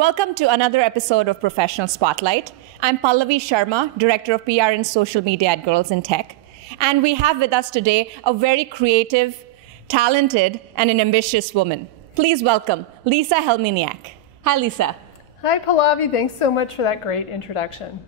Welcome to another episode of Professional Spotlight. I'm Pallavi Sharma, Director of PR and Social Media at Girls in Tech. And we have with us today a very creative, talented, and an ambitious woman. Please welcome Lisa Helminiak. Hi, Lisa. Hi, Pallavi. Thanks so much for that great introduction.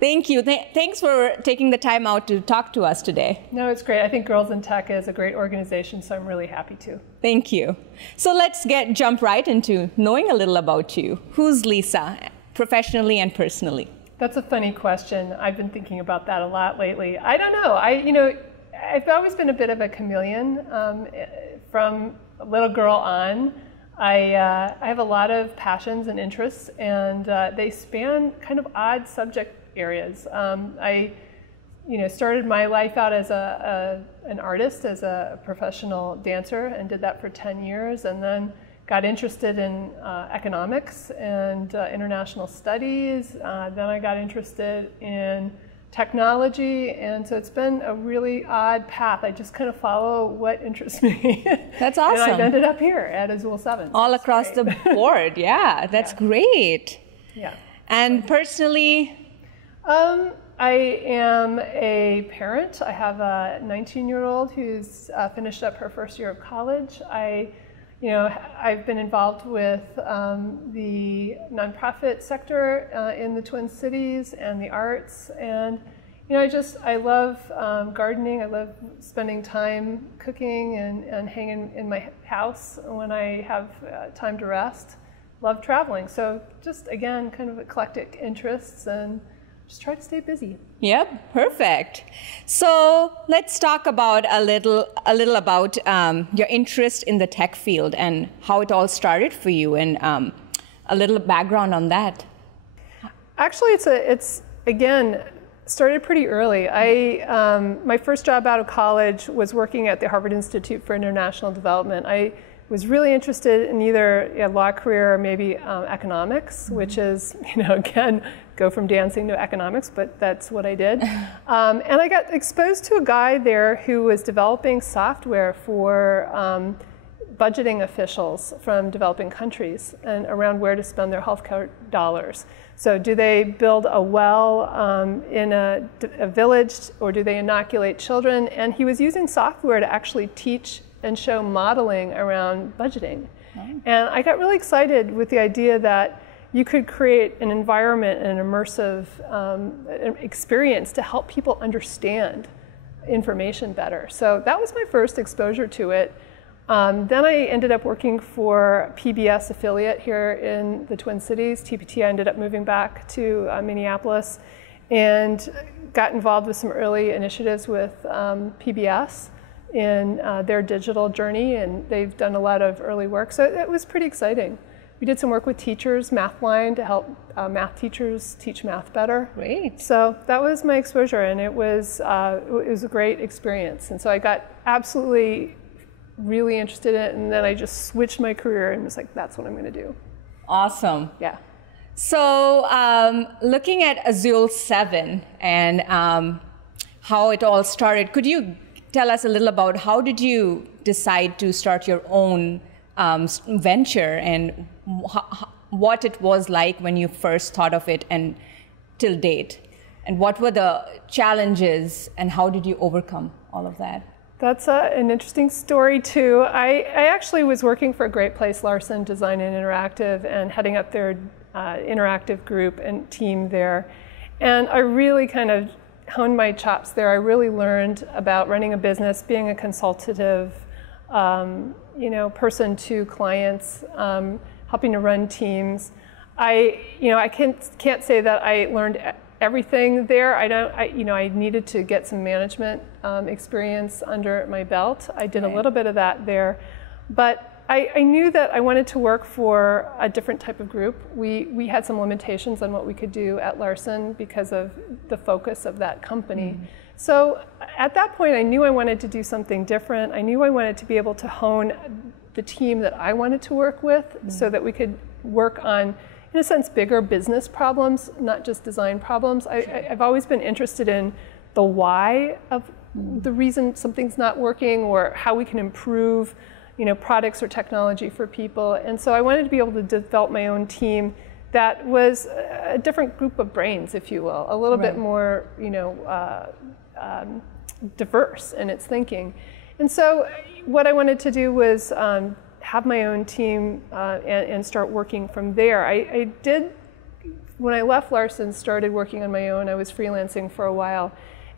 Thank you. Thanks for taking the time out to talk to us today. No, it's great. I think Girls in Tech is a great organization, so I'm really happy to. Thank you. So let's jump right into knowing a little about you. Who's Lisa, professionally and personally? That's a funny question. I've been thinking about that a lot lately. I don't know. I've always been a bit of a chameleon from a little girl on. I have a lot of passions and interests, and they span kind of odd subject areas. I started my life out as an artist, as a professional dancer, and did that for 10 years, and then got interested in economics and international studies. Then I got interested in technology, and so it's been a really odd path. I just kind of follow what interests me. That's awesome. And I've ended up here at Azul 7. All across the board, yeah, that's great. Yeah. And personally? I am a parent. I have a 19-year-old who's finished up her first year of college. I've been involved with the nonprofit sector in the Twin Cities and the arts, and I love gardening. I love spending time cooking and hanging in my house when I have time to rest. Love traveling. So just again, kind of eclectic interests, and just try to stay busy. Yep, perfect. So let's talk about a little about your interest in the tech field and how it all started for you, and a little background on that. Actually, it's again started pretty early. My first job out of college was working at the Harvard Institute for International Development. I was really interested in either a law career or maybe economics, which is, again, go from dancing to economics, but that's what I did. And I got exposed to a guy there who was developing software for budgeting officials from developing countries and around where to spend their healthcare dollars. So do they build a well in a village, or do they inoculate children? And he was using software to actually teach and show modeling around budgeting. Nice. And I got really excited with the idea that you could create an environment and an immersive experience to help people understand information better. So that was my first exposure to it. Then I ended up working for a PBS affiliate here in the Twin Cities. TPT, I ended up moving back to Minneapolis and got involved with some early initiatives with PBS in their digital journey, and they've done a lot of early work. So it was pretty exciting. We did some work with teachers, Mathline, to help math teachers teach math better. Great. So that was my exposure, and it was a great experience. And so I got absolutely really interested in it, and then I just switched my career and was like, that's what I'm going to do. Awesome. Yeah. So looking at Azul 7 and how it all started, could you tell us a little about how did you decide to start your own venture, and what it was like when you first thought of it and till date? And what were the challenges, and how did you overcome all of that? That's an interesting story, too. I actually was working for a great place, Larson Design and Interactive, and heading up their interactive group and team there. And I really kind of honed my chops there. I really learned about running a business, being a consultative person to clients, helping to run teams. I can't say that I learned everything there. I needed to get some management experience under my belt. I did a little bit of that there, but I knew that I wanted to work for a different type of group. We had some limitations on what we could do at Larson because of the focus of that company. Mm-hmm. So at that point, I knew I wanted to do something different. I knew I wanted to be able to hone the team that I wanted to work with, so that we could work on, in a sense, bigger business problems, not just design problems. I've always been interested in the why of the reason something's not working, or how we can improve products or technology for people. And so I wanted to be able to develop my own team that was a different group of brains, if you will, a little bit more, diverse in its thinking. And so what I wanted to do was have my own team and start working from there. I did, when I left Larson, started working on my own. I was freelancing for a while.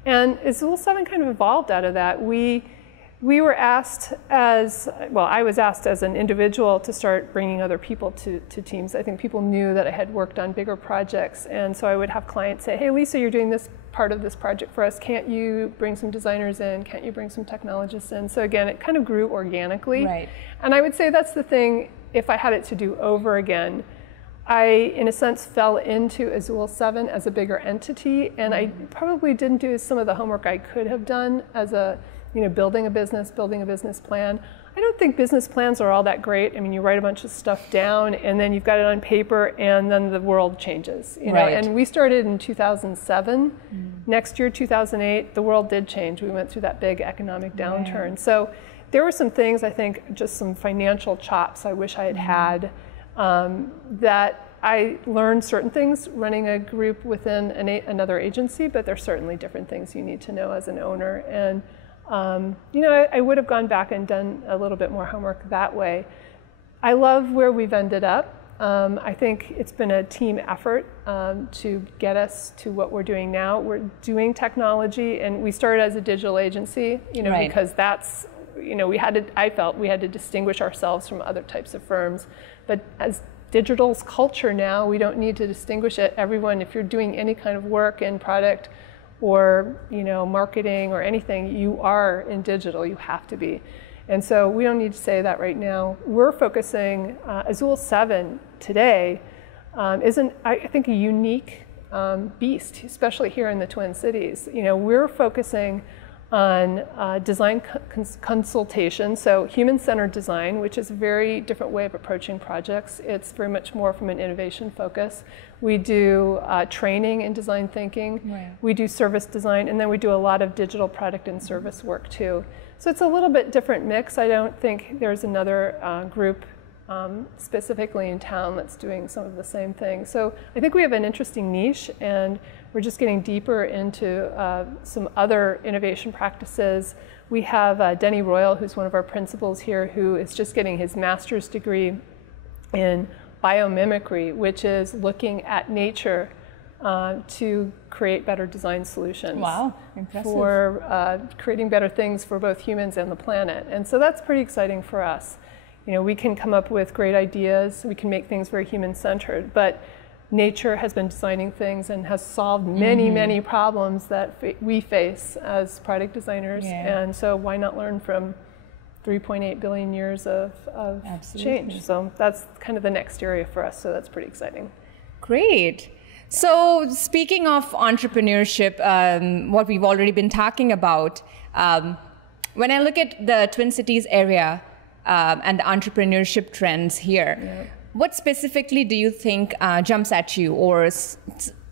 And Azul 7 kind of evolved out of that. We were asked I was asked as an individual to start bringing other people to teams. I think people knew that I had worked on bigger projects. And so I would have clients say, hey, Lisa, you're doing this part of this project for us. Can't you bring some designers in? Can't you bring some technologists in? So again, it kind of grew organically. Right. And I would say that's the thing, if I had it to do over again, I, in a sense, fell into Azul 7 as a bigger entity, and I probably didn't do some of the homework I could have done as building a business plan. I don't think business plans are all that great. I mean, you write a bunch of stuff down, and then you've got it on paper, and then the world changes. Right. And we started in 2007. Next year, 2008, the world did change. We went through that big economic downturn. Right. So there were some things, I think, just some financial chops I wish I had had. That I learned certain things running a group within another agency, but there's certainly different things you need to know as an owner. And I would have gone back and done a little bit more homework that way. I love where we've ended up. I think it's been a team effort to get us to what we're doing now. We're doing technology, and we started as a digital agency, Right. because that's, I felt we had to distinguish ourselves from other types of firms. But as digital's culture now, we don't need to distinguish it. Everyone, if you're doing any kind of work in product or marketing or anything, you are in digital. You have to be. And so we don't need to say that right now. We're focusing, Azul 7 today isn't, I think, a unique beast, especially here in the Twin Cities. We're focusing on design consultation, so human-centered design, which is a very different way of approaching projects. It's very much more from an innovation focus. We do training in design thinking. Right. We do service design, and then we do a lot of digital product and service work too. So it's a little bit different mix. I don't think there's another group specifically in town that's doing some of the same thing. So I think we have an interesting niche, and we're just getting deeper into some other innovation practices. We have Denny Royal, who's one of our principals here, who is just getting his master's degree in biomimicry, which is looking at nature to create better design solutions. Wow, impressive. For creating better things for both humans and the planet. And so that's pretty exciting for us. We can come up with great ideas, we can make things very human-centered, but nature has been designing things and has solved many, many problems that we face as product designers. Yeah. And so why not learn from 3.8 billion years of change? So that's kind of the next area for us, so that's pretty exciting. Great. So speaking of entrepreneurship, what we've already been talking about, when I look at the Twin Cities area and the entrepreneurship trends here, what specifically do you think jumps at you, or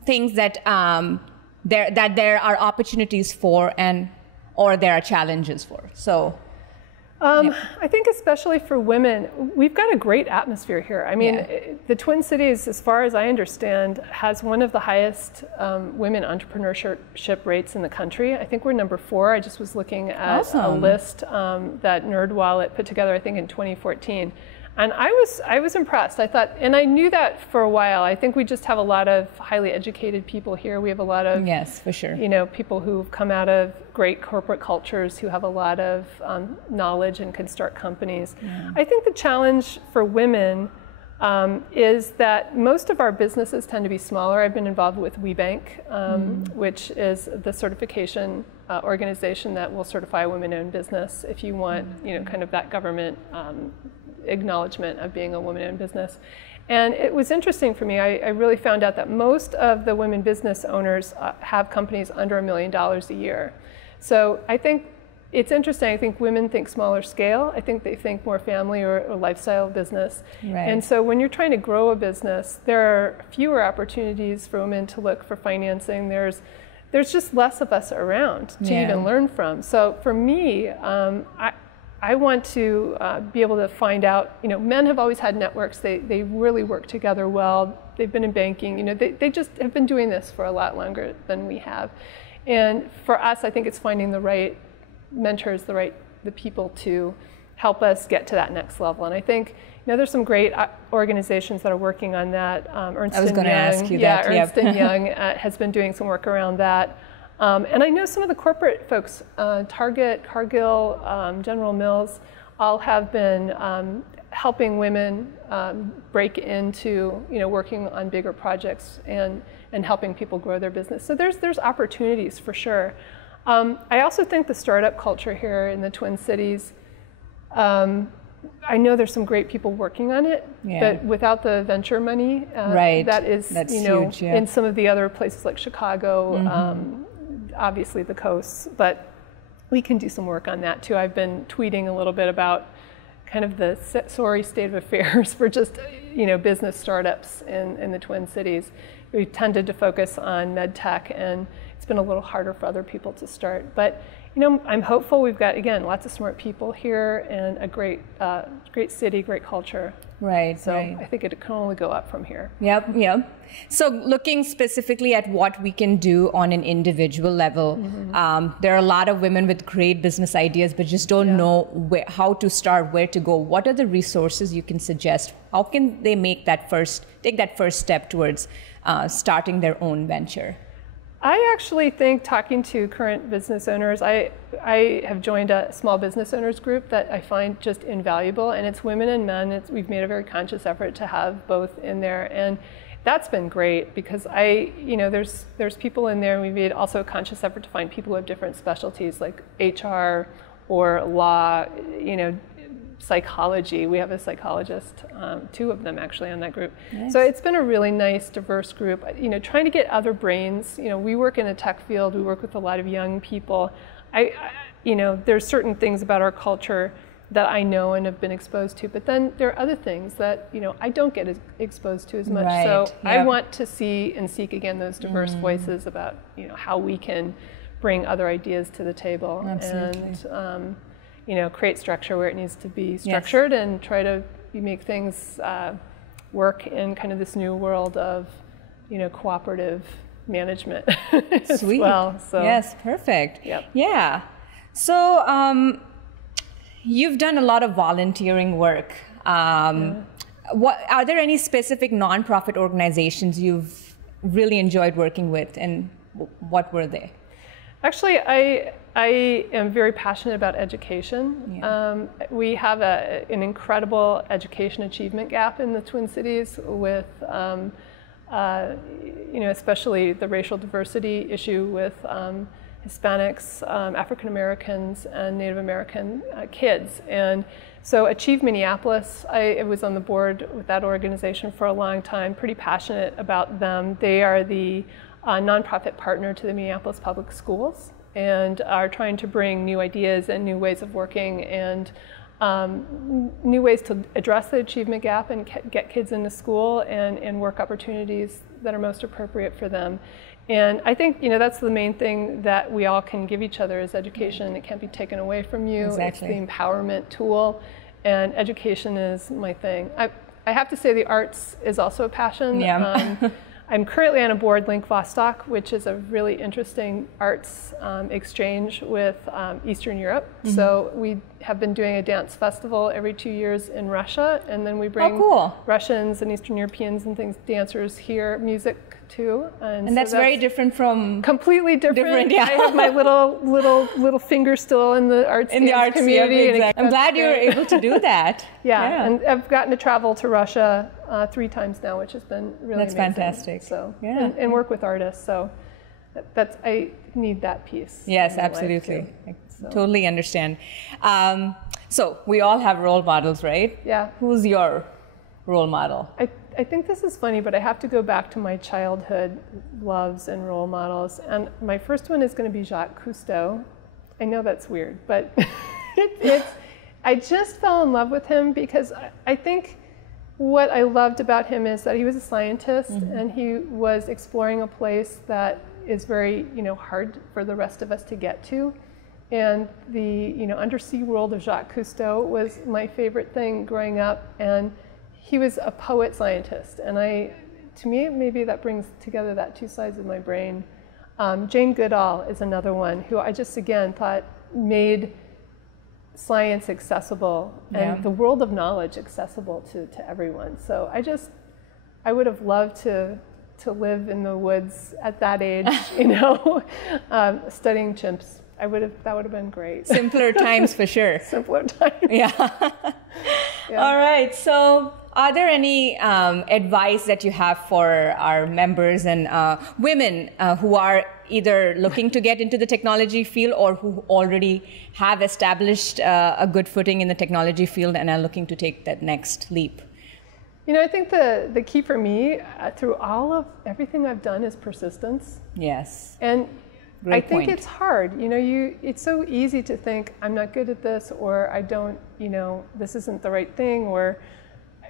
things that there are opportunities for or there are challenges for? So. I think especially for women, we've got a great atmosphere here. I mean, the Twin Cities, as far as I understand, has one of the highest women entrepreneurship rates in the country. I think we're number 4. I just was looking at a list that NerdWallet put together, I think, in 2014. And I was impressed. I thought, and I knew that for a while. I think we just have a lot of highly educated people here. We have a lot of, yes, for sure, people who've come out of great corporate cultures, who have a lot of knowledge and can start companies. Yeah. I think the challenge for women is that most of our businesses tend to be smaller. I've been involved with WeBank, which is the certification organization that will certify a women-owned business if you want, kind of that government acknowledgement of being a woman-owned business. And it was interesting for me. I really found out that most of the women business owners have companies under $1 million a year. So I think it's interesting. I think women think smaller scale. I think they think more family or lifestyle business. Right. And so when you're trying to grow a business, there are fewer opportunities for women to look for financing. There's just less of us around to even learn from. So for me, I want to be able to find out, men have always had networks. They really work together well. They've been in banking. They just have been doing this for a lot longer than we have. And for us, I think it's finding the right mentors, the people to help us get to that next level. And I think there's some great organizations that are working on that. Ernst I was going to ask you that. Ernst & Young has been doing some work around that. And I know some of the corporate folks, Target, Cargill, General Mills, all have been helping women break into working on bigger projects and helping people grow their business. So there's opportunities for sure. I also think the startup culture here in the Twin Cities, I know there's some great people working on it, but without the venture money, that's huge, in some of the other places like Chicago, obviously the coasts, but we can do some work on that too. I've been tweeting a little bit about kind of the sorry state of affairs for just business startups in the Twin Cities. We tended to focus on med tech, and it's been a little harder for other people to start. But I'm hopeful. We've got, again, lots of smart people here and a great city, great culture. Right. So I think it can only go up from here. Yep. So looking specifically at what we can do on an individual level, there are a lot of women with great business ideas, but just don't know how to start, where to go. What are the resources you can suggest? How can they take that first step towards starting their own venture? I actually think, talking to current business owners, I have joined a small business owners group that I find just invaluable, and it's women and men. We've made a very conscious effort to have both in there, and that's been great because there's people in there, and we made also a conscious effort to find people who have different specialties like HR or law, psychology. We have a psychologist, two of them actually on that group. Nice. So it's been a really nice, diverse group. Trying to get other brains. We work in the tech field. We work with a lot of young people. There's certain things about our culture that I know and have been exposed to, but then there are other things that I don't get exposed to as much. Right. So I want to see and seek again those diverse voices about how we can bring other ideas to the table. Absolutely. And create structure where it needs to be structured, and try to make things work in kind of this new world of, cooperative management as Sweet. Well. So. Yes, perfect. Yep. Yeah. So you've done a lot of volunteering work. What are there any specific nonprofit organizations you've really enjoyed working with, and what were they? Actually, I am very passionate about education. Yeah. We have an incredible education achievement gap in the Twin Cities with, especially the racial diversity issue with Hispanics, African Americans, and Native American kids. And so Achieve Minneapolis, I was on the board with that organization for a long time, pretty passionate about them. They are the nonprofit partner to the Minneapolis Public Schools, and are trying to bring new ideas and new ways of working and new ways to address the achievement gap and get kids into school and work opportunities that are most appropriate for them. And I think that's the main thing that we all can give each other is education. It can't be taken away from you. Exactly. It's the empowerment tool, and education is my thing. I have to say the arts is also a passion. Yeah. I'm currently on a board, Link Vostok, which is a really interesting arts exchange with Eastern Europe. So we have been doing a dance festival every 2 years in Russia, and then we bring Russians and Eastern Europeans and dancers here, music too. And so that's very different from... Completely different. Yeah. I have my little finger still in the arts community. Yeah, exactly. I'm glad you were able to do that. Yeah, and I've gotten to travel to Russia 3 times now, which has been really amazing. Fantastic. So and work with artists. So I need that piece. Yes, absolutely. I totally understand. So we all have role models, right? Yeah. Who's your role model? I think this is funny, but I have to go back to my childhood loves and role models. And my first one is going to be Jacques Cousteau. I know that's weird, but I just fell in love with him because I think what I loved about him is that he was a scientist and he was exploring a place that is very, hard for the rest of us to get to. And the undersea world of Jacques Cousteau was my favorite thing growing up. And he was a poet scientist. And to me, maybe that brings together that two sides of my brain. Jane Goodall is another one who I just, again, thought made science accessible and the world of knowledge accessible to everyone. So I would have loved to live in the woods at that age, studying chimps. That would have been great. Simpler times for sure. Simpler times. Yeah. All right. So are there any advice that you have for our members and women who are either looking to get into the technology field or who already have established a good footing in the technology field and are looking to take that next leap? I think the key for me through all of everything I've done is persistence. Yes. And Great I think point. it's hard. It's so easy to think I'm not good at this, or I don't, this isn't the right thing, or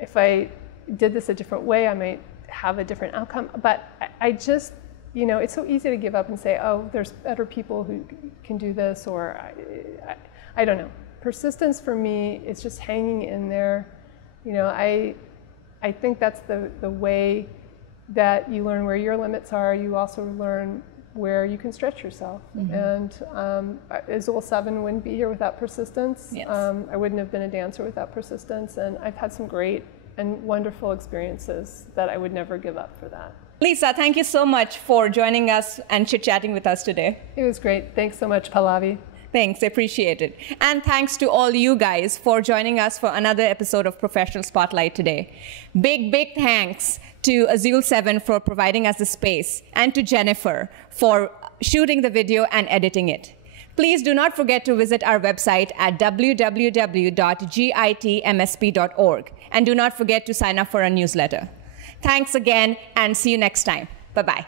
if I did this a different way, I might have a different outcome. But I just, it's so easy to give up and say, oh, there's better people who can do this, or I don't know. Persistence for me is just hanging in there. I think that's the way that you learn where your limits are. You also learn where you can stretch yourself. And Azul 7 wouldn't be here without persistence. Yes. I wouldn't have been a dancer without persistence. And I've had some great and wonderful experiences that I would never give up for that. Lisa, thank you so much for joining us and chit-chatting with us today. It was great. Thanks so much, Pallavi. Thanks, I appreciate it. And thanks to all you guys for joining us for another episode of Professional Spotlight today. Big, big thanks to Azul 7 for providing us the space, and to Jennifer for shooting the video and editing it. Please do not forget to visit our website at www.gitmsp.org, and do not forget to sign up for our newsletter. Thanks again, and see you next time. Bye-bye.